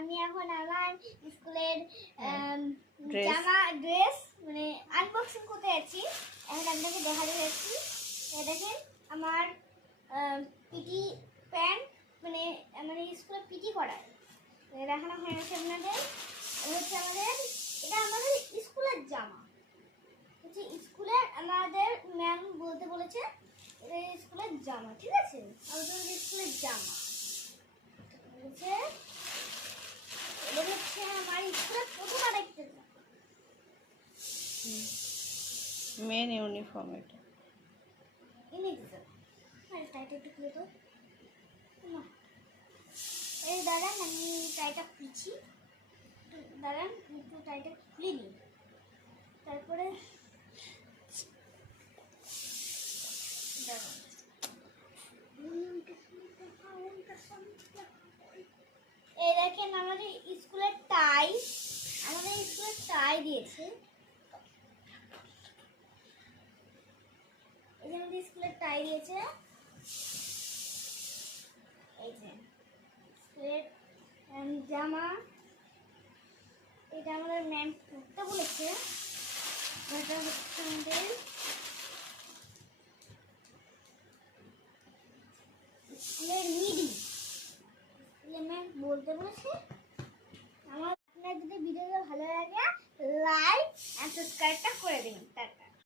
আমি এখন আমার স্কুলের Dress. ড্রেস মানে আনবক্সিং করতে যাচ্ছি। এখন আপনাকে দেখাতে যাচ্ছি। দেখেন আমার পিটি প্যান্ট, মানে মানে স্কুলে পিটি করায় দেখানো হয়ে গেছে আপনাদের। হচ্ছে আমাদের, এটা আমাদের স্কুলের জামা, হচ্ছে স্কুলের আমাদের ম্যাম বলতে বলেছে এটা স্কুলের জামা, ঠিক আছে? আমাদের স্কুলের জামা বলেছে, এটা হচ্ছে আমার স্কুলের প্রথম আরেকটা মেন ইউনিফর্ম এটা। এনে দিতে টাইটা একটু খুলে তো না, এই দাঁড়ান আমি টাইটা খুলছি, দাঁড়ান একটু টাইটা খুলে নিই, তারপরে এই দেখেন আমাদের স্কুলের টাই, আমাদের স্কুলের টাই দিয়েছে, এই যে আমাদের স্কুলের টাই দিয়েছে, এই যে স্কুলের জামা, এটা আমাদের ম্যাম পড়তে বলেছে, এটা হচ্ছে আমাদের স্কুলের মিডি, স্কুলের ম্যাম বলতে বলেছে